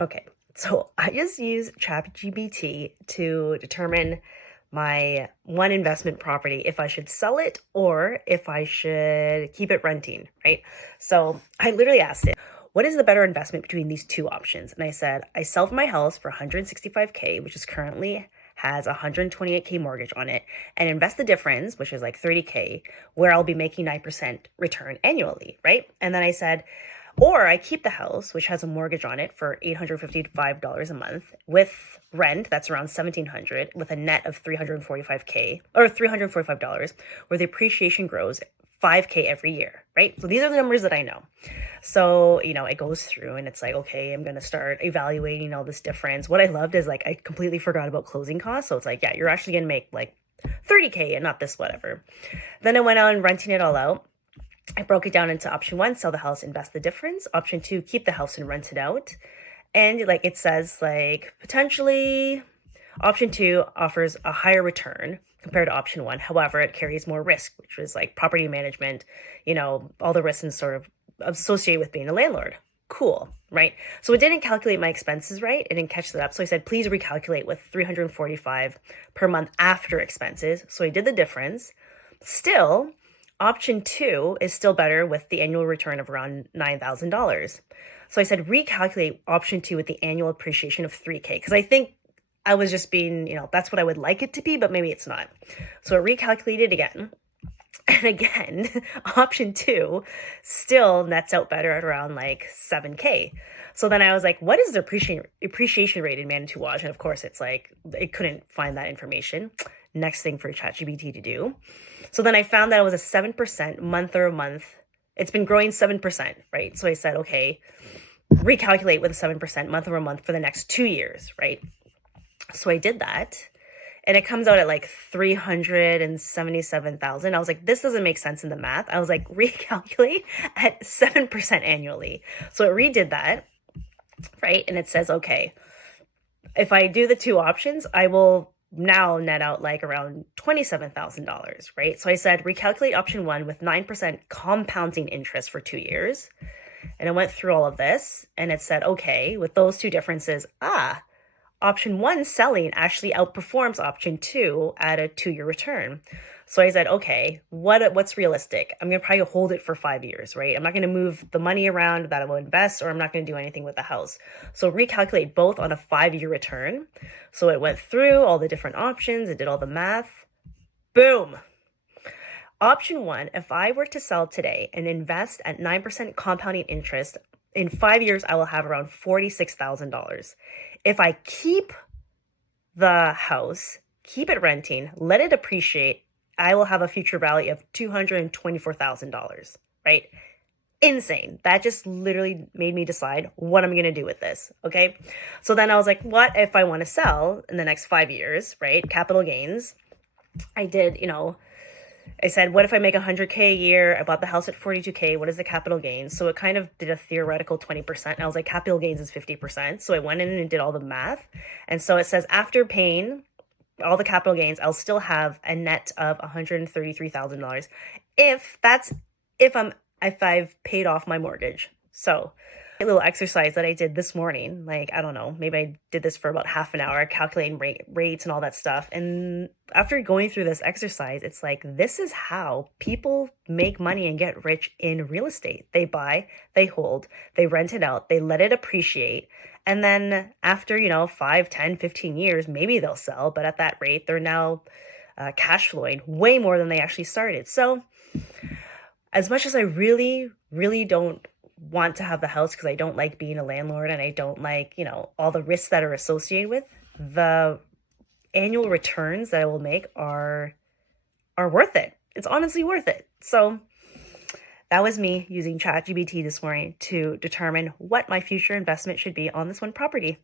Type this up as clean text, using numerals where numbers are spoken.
Okay, so I just use ChatGPT to determine my one investment property, if I should sell it or if I should keep it renting, right? So I literally asked it, what is the better investment between these two options? And I said, I sell my house for 165K, which is currently has a 128K mortgage on it, and invest the difference, which is like 30K, where I'll be making 9% return annually, right? And then I said, or I keep the house, which has a mortgage on it for $855 a month with rent, that's around $1,700, with a net of 345K or $345, where the appreciation grows 5K every year, right? So these are the numbers that I know. So, it goes through and it's like, okay, I'm going to start evaluating all this difference. What I loved is like, I completely forgot about closing costs. So it's like, yeah, you're actually going to make like 30K and not this whatever. Then I went on renting it all out. I broke it down into option 1, sell the house, invest the difference. Option 2, keep the house and rent it out. And like it says, like potentially option 2 offers a higher return compared to option 1. However, it carries more risk, which was like property management, all the risks and sort of associated with being a landlord. Cool, right? So it didn't calculate my expenses right. It didn't catch that up. So I said, please recalculate with 345 per month after expenses. So I did the difference. Still, option 2 is still better with the annual return of around $9,000. So I said, recalculate option 2 with the annual appreciation of 3K. Because I think I was just being, that's what I would like it to be, but maybe it's not. So it recalculated again. And again, option 2 still nets out better at around like 7K. So then I was like, what is the appreciation rate in Manitouwadge? And of course, it's like, it couldn't find that information. Next thing for ChatGPT to do. So then I found that it was a 7% month over month. It's been growing 7%, right? So I said, okay, recalculate with a 7% month over month for the next 2 years, right? So I did that. And it comes out at like 377,000. I was like, this doesn't make sense in the math. I was like, recalculate at 7% annually. So it redid that, right? And it says, okay, if I do the two options, I will now net out like around $27,000, right? So I said, recalculate option 1 with 9% compounding interest for 2 years. And I went through all of this and it said, okay, with those two differences, option 1 selling actually outperforms option 2 at a 2-year return. So I said, okay, what's realistic? I'm going to probably hold it for 5 years, right? I'm not going to move the money around that I will invest, or I'm not going to do anything with the house. So recalculate both on a 5-year return. So it went through all the different options. It did all the math. Boom. Option 1, if I were to sell today and invest at 9% compounding interest, in 5 years, I will have around $46,000. If I keep the house, keep it renting, let it appreciate, I will have a future value of $224,000, right? Insane. That just literally made me decide what I'm going to do with this, okay? So then I was like, what if I want to sell in the next 5 years, right? Capital gains. I did, I said, what if I make 100K a year? I bought the house at 42K. What is the capital gains? So it kind of did a theoretical 20%. And I was like, capital gains is 50%. So I went in and did all the math. And so it says after paying all the capital gains, I'll still have a net of $133,000 if I've paid off my mortgage. So a little exercise that I did this morning, like, I don't know, maybe I did this for about half an hour, calculating rates and all that stuff. And after going through this exercise, it's like, this is how people make money and get rich in real estate. They buy, they hold, they rent it out, they let it appreciate. And then after, 5, 10, 15 years, maybe they'll sell. But at that rate, they're now cash flowing way more than they actually started. So as much as I really, really don't want to have the house because I don't like being a landlord and I don't like, all the risks that are associated with, the annual returns that I will make are worth it. It's honestly worth it. So that was me using ChatGPT this morning to determine what my future investment should be on this one property.